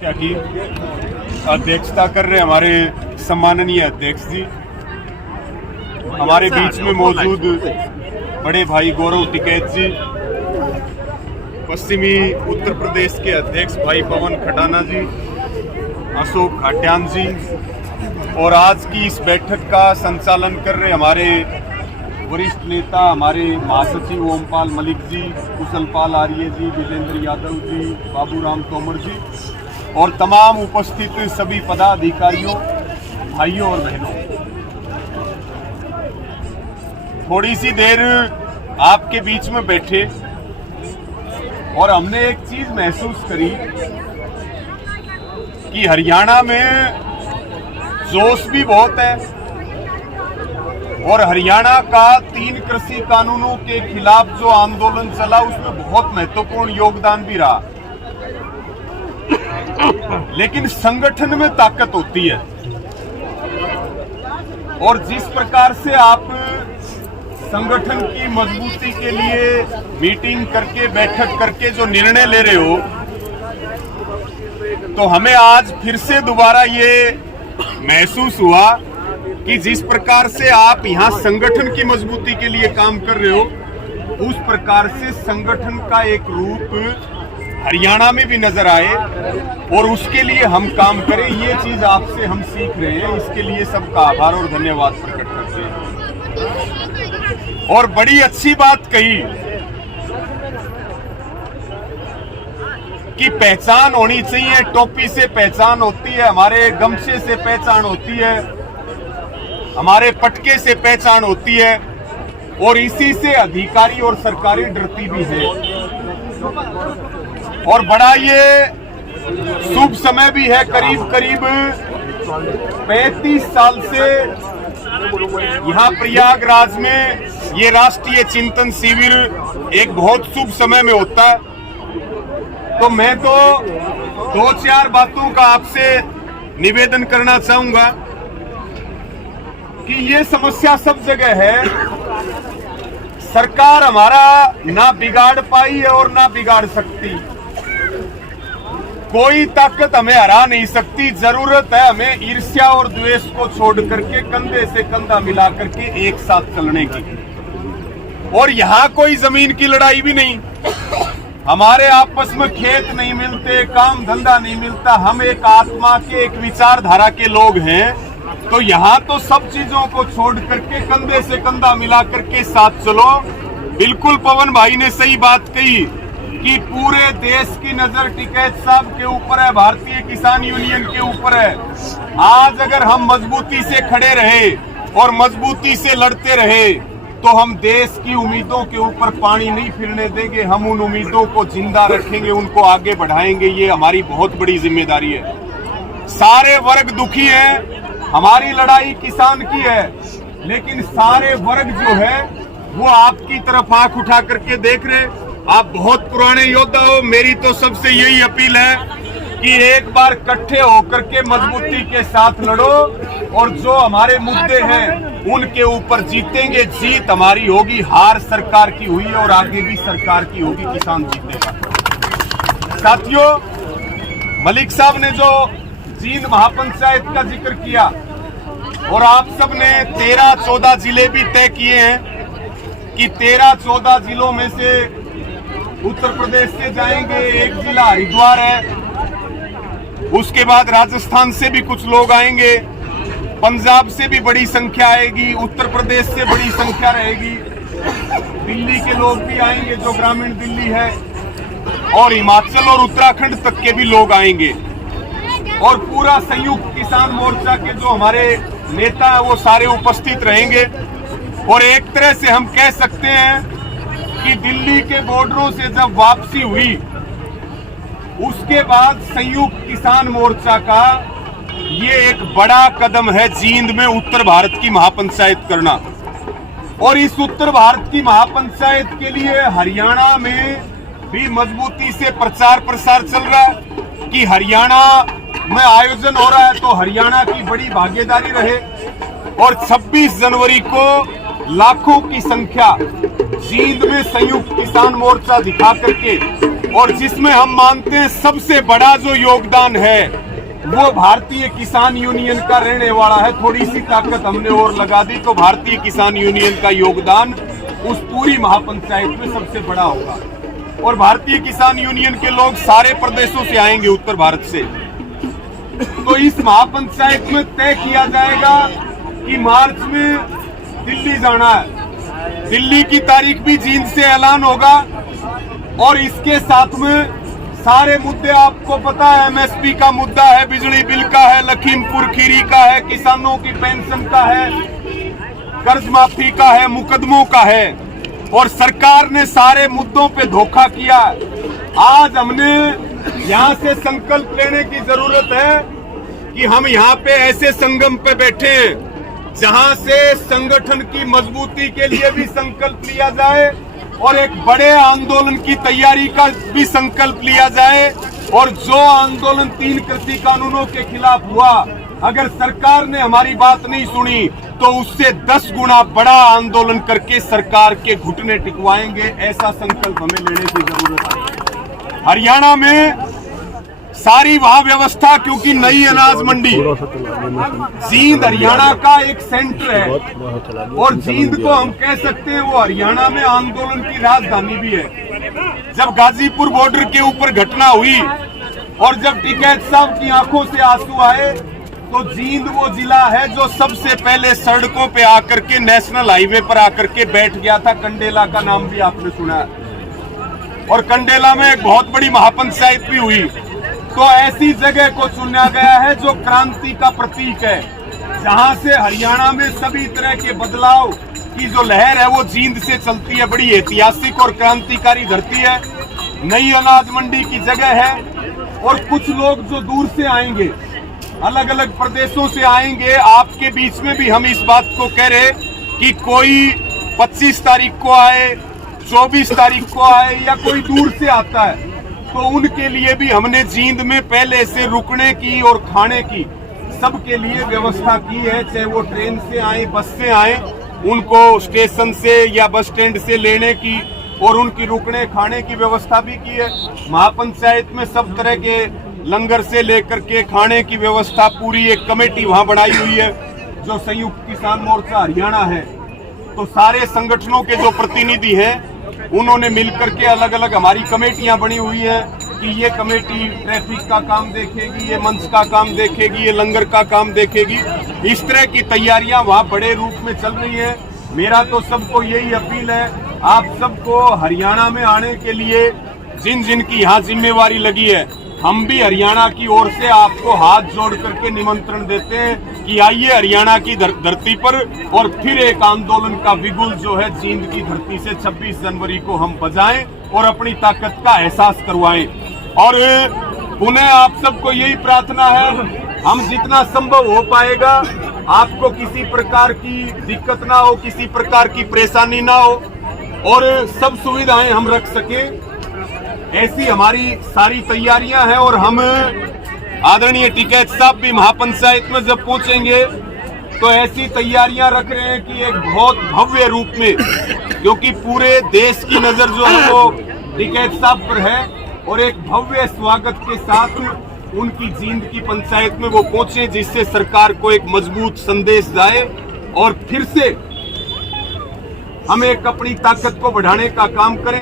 क्या की अध्यक्षता कर रहे हमारे सम्माननीय अध्यक्ष जी, हमारे बीच में मौजूद बड़े भाई गौरव टिकैत जी, पश्चिमी उत्तर प्रदेश के अध्यक्ष भाई पवन खटाना जी, अशोक खाट्यान जी, और आज की इस बैठक का संचालन कर रहे हमारे वरिष्ठ नेता हमारे महासचिव ओमपाल मलिक जी, कुशलपाल आर्य जी, विजेंद्र यादव जी, बाबूराम तोमर जी और तमाम उपस्थित सभी पदाधिकारियों, भाइयों और बहनों। थोड़ी सी देर आपके बीच में बैठे और हमने एक चीज महसूस करी कि हरियाणा में जोश भी बहुत है और हरियाणा का 3 कृषि कानूनों के खिलाफ जो आंदोलन चला उसमें बहुत महत्वपूर्ण योगदान भी रहा। लेकिन संगठन में ताकत होती है और जिस प्रकार से आप संगठन की मजबूती के लिए मीटिंग करके बैठक करके जो निर्णय ले रहे हो, तो हमें आज फिर से दोबारा ये महसूस हुआ कि जिस प्रकार से आप यहां संगठन की मजबूती के लिए काम कर रहे हो, उस प्रकार से संगठन का एक रूप हरियाणा में भी नजर आए और उसके लिए हम काम करें। ये चीज आपसे हम सीख रहे हैं, इसके लिए सबका आभार और धन्यवाद प्रकट करते हैं। और बड़ी अच्छी बात कही कि पहचान होनी चाहिए, टोपी से पहचान होती है, हमारे गमछे से पहचान होती है, हमारे पटके से पहचान होती है और इसी से अधिकारी और सरकारी डरती भी है। और बड़ा ये शुभ समय भी है, करीब करीब 35 साल से यहाँ प्रयागराज में ये राष्ट्रीय चिंतन शिविर एक बहुत शुभ समय में होता है। तो मैं तो 2-4 बातों का आपसे निवेदन करना चाहूंगा कि ये समस्या सब जगह है, सरकार हमारा ना बिगाड़ पाई है और ना बिगाड़ सकती, कोई ताकत हमें हरा नहीं सकती। जरूरत है हमें ईर्ष्या और द्वेष को छोड़ करके कंधे से कंधा मिला करके एक साथ चलने की। और यहाँ कोई जमीन की लड़ाई भी नहीं, हमारे आपस में खेत नहीं मिलते, काम धंधा नहीं मिलता, हम एक आत्मा के एक विचारधारा के लोग हैं। तो यहाँ तो सब चीजों को छोड़ करके कंधे से कंधा मिला करके साथ चलो। बिल्कुल पवन भाई ने सही बात कही कि पूरे देश की नजर टिकैत साहब के ऊपर है, भारतीय किसान यूनियन के ऊपर है। आज अगर हम मजबूती से खड़े रहे और मजबूती से लड़ते रहे तो हम देश की उम्मीदों के ऊपर पानी नहीं फिरने देंगे, हम उन उम्मीदों को जिंदा रखेंगे, उनको आगे बढ़ाएंगे। ये हमारी बहुत बड़ी जिम्मेदारी है। सारे वर्ग दुखी हैं, हमारी लड़ाई किसान की है, लेकिन सारे वर्ग जो है वो आपकी तरफ आंख उठा करके देख रहे। आप बहुत पुराने योद्धा हो, मेरी तो सबसे यही अपील है कि एक बार इकट्ठे होकर के मजबूती के साथ लड़ो और जो हमारे मुद्दे हैं उनके ऊपर जीतेंगे। जीत हमारी होगी, हार सरकार की हुई है और आगे भी सरकार की होगी, किसान जीतेगा। साथियों, मलिक साहब ने जो जींद महापंचायत का जिक्र किया और आप सब ने 13-14 जिले भी तय किए हैं कि 13-14 जिलों में से उत्तर प्रदेश से जाएंगे, एक जिला हरिद्वार है, उसके बाद राजस्थान से भी कुछ लोग आएंगे, पंजाब से भी बड़ी संख्या आएगी, उत्तर प्रदेश से बड़ी संख्या रहेगी, दिल्ली के लोग भी आएंगे जो ग्रामीण दिल्ली है, और हिमाचल और उत्तराखंड तक के भी लोग आएंगे। और पूरा संयुक्त किसान मोर्चा के जो हमारे नेता है वो सारे उपस्थित रहेंगे। और एक तरह से हम कह सकते हैं कि दिल्ली के बॉर्डरों से जब वापसी हुई उसके बाद संयुक्त किसान मोर्चा का ये एक बड़ा कदम है जींद में उत्तर भारत की महापंचायत करना। और इस उत्तर भारत की महापंचायत के लिए हरियाणा में भी मजबूती से प्रचार प्रसार चल रहा है कि हरियाणा में आयोजन हो रहा है तो हरियाणा की बड़ी भागीदारी रहे। और 26 जनवरी को लाखों की संख्या जींद में संयुक्त किसान मोर्चा दिखा करके और जिसमें हम मानते हैं सबसे बड़ा जो योगदान है वो भारतीय किसान यूनियन का रहने वाला है। थोड़ी सी ताकत हमने और लगा दी तो भारतीय किसान यूनियन का योगदान उस पूरी महापंचायत में सबसे बड़ा होगा। और भारतीय किसान यूनियन के लोग सारे प्रदेशों से आएंगे, उत्तर भारत से। तो इस महापंचायत में तय किया जाएगा कि मार्च में दिल्ली जाना है। दिल्ली की तारीख भी जींद से ऐलान होगा और इसके साथ में सारे मुद्दे आपको पता है, एमएसपी का मुद्दा है, बिजली बिल का है, लखीमपुर खीरी का है, किसानों की पेंशन का है, कर्ज माफी का है, मुकदमों का है। और सरकार ने सारे मुद्दों पे धोखा किया। आज हमने यहाँ से संकल्प लेने की जरूरत है कि हम यहाँ पे ऐसे संगम पे बैठे हैं जहाँ से संगठन की मजबूती के लिए भी संकल्प लिया जाए और एक बड़े आंदोलन की तैयारी का भी संकल्प लिया जाए। और जो आंदोलन 3 कृषि कानूनों के खिलाफ हुआ, अगर सरकार ने हमारी बात नहीं सुनी तो उससे 10 गुना बड़ा आंदोलन करके सरकार के घुटने टिकवाएंगे। ऐसा संकल्प हमें लेने की जरूरत है। हरियाणा में सारी वहां व्यवस्था, क्योंकि नई अनाज मंडी जींद हरियाणा का एक सेंटर है और जींद को हम कह सकते हैं वो हरियाणा में आंदोलन की राजधानी भी है। जब गाजीपुर बॉर्डर के ऊपर घटना हुई और जब टिकैत साहब की आंखों से आंसू आए तो जींद वो जिला है जो सबसे पहले सड़कों पे आकर के, नेशनल हाईवे पर आकर के बैठ गया था। कंडेला का नाम भी आपने सुना है और कंडेला में एक बहुत बड़ी महापंचायत भी हुई। तो ऐसी जगह को चुना गया है जो क्रांति का प्रतीक है, जहां से हरियाणा में सभी तरह के बदलाव की जो लहर है वो जींद से चलती है। बड़ी ऐतिहासिक और क्रांतिकारी धरती है, नई अनाज मंडी की जगह है। और कुछ लोग जो दूर से आएंगे, अलग अलग प्रदेशों से आएंगे, आपके बीच में भी हम इस बात को कह रहे कि कोई 25 तारीख को आए, 24 तारीख को आए या कोई दूर से आता है, तो उनके लिए भी हमने जींद में पहले से रुकने की और खाने की सबके लिए व्यवस्था की है। चाहे वो ट्रेन से आए, बस से आए, उनको स्टेशन से या बस स्टैंड से लेने की और उनकी रुकने खाने की व्यवस्था भी की है। महापंचायत में सब तरह के लंगर से लेकर के खाने की व्यवस्था, पूरी एक कमेटी वहां बनाई हुई है जो संयुक्त किसान मोर्चा हरियाणा है। तो सारे संगठनों के जो प्रतिनिधि हैं उन्होंने मिलकर के अलग अलग हमारी कमेटियां बनी हुई है कि ये कमेटी ट्रैफिक का काम देखेगी, ये मंच का काम देखेगी, ये लंगर का काम देखेगी। इस तरह की तैयारियां वहां बड़े रूप में चल रही है। मेरा तो सबको यही अपील है, आप सबको हरियाणा में आने के लिए जिन जिन की यहाँ जिम्मेवारी लगी है, हम भी हरियाणा की ओर से आपको हाथ जोड़ करके निमंत्रण देते हैं कि आइए हरियाणा की धरती पर और फिर एक आंदोलन का बिगुल जो है जींद की धरती से 26 जनवरी को हम बजाएं और अपनी ताकत का एहसास करवाएं। और पुनः आप सबको यही प्रार्थना है, हम जितना संभव हो पाएगा आपको किसी प्रकार की दिक्कत ना हो, किसी प्रकार की परेशानी ना हो और सब सुविधाएं हम रख सकें, ऐसी हमारी सारी तैयारियां हैं। और हम आदरणीय टिकैत साहब भी महापंचायत में जब पहुंचेंगे तो ऐसी तैयारियां रख रहे हैं कि एक बहुत भव्य रूप में, क्योंकि पूरे देश की नजर जो है वो टिकैत साहब पर है, और एक भव्य स्वागत के साथ उनकी जींद की पंचायत में वो पहुंचे, जिससे सरकार को एक मजबूत संदेश जाए और फिर से हम एक अपनी ताकत को बढ़ाने का काम करें।